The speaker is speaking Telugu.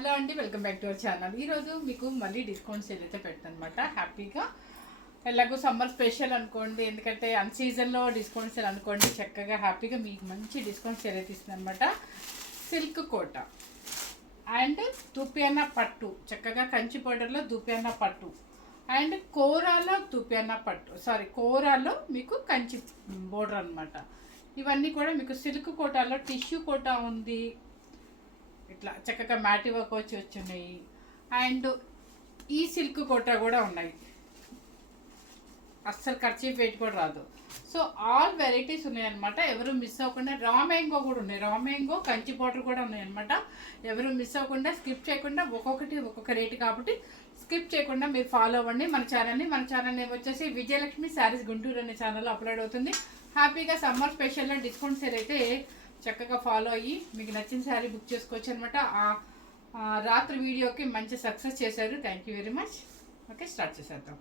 హలో అండి, welcome back to our channel. ఈరోజు మీకు మళ్ళీ డిస్కౌంట్ సేల్ అయితే పెడతాను అనమాట. హ్యాపీగా ఎలాగో సమ్మర్ స్పెషల్ అనుకోండి, ఎందుకంటే అన్ సీజన్లో డిస్కౌంట్ సేల్ అనుకోండి, చక్కగా హ్యాపీగా మీకు మంచి డిస్కౌంట్ సేల్ అయితే ఇస్తుంది అనమాట. సిల్క్ కోట అండ్ దుపియానా పట్టు, చక్కగా కంచి పౌడర్లో దుపియానా పట్టు అండ్ కోరాలో దుపియానా పట్టు, కోరాలో మీకు కంచి బోర్డర్ అనమాట. ఇవన్నీ కూడా మీకు సిల్క్ కోటాలో టిష్యూ కోటా ఉంది, ఇట్లా చక్కగా మ్యాటి వర్క్ వచ్చి వచ్చినాయి. అండ్ ఈ సిల్క్ కోటా కూడా ఉన్నాయి, అస్సలు ఖర్చు వెయిట్ కూడా రాదు. సో ఆల్ వెరైటీస్ ఉన్నాయన్నమాట, ఎవరు మిస్ అవ్వకుండా. రా మ్యాంగో కూడా ఉన్నాయి, రా మ్యాంగో కంచి పౌడర్ కూడా ఉన్నాయన్నమాట. ఎవరు మిస్ అవ్వకుండా, స్కిప్ చేయకుండా, ఒక్కొక్కటి ఒక్కొక్క రేటు కాబట్టి స్కిప్ చేయకుండా మీరు ఫాలో అవ్వండి మన ఛానల్ నేమ్ వచ్చేసి విజయలక్ష్మి శారీస్ గుంటూరు అనే ఛానల్లో అప్లోడ్ అవుతుంది. హ్యాపీగా సమ్మర్ స్పెషల్లో డిస్కౌంట్ సేల్ అయితే చక్కగా ఫాలో అయ్యి మీకు నచ్చిన శారీ బుక్ చేసుకోవచ్చు అనమాట. రాత్రి వీడియోకి మంచి సక్సెస్ చేశారు, thank you very much. Okay, start చేసేద్దాం.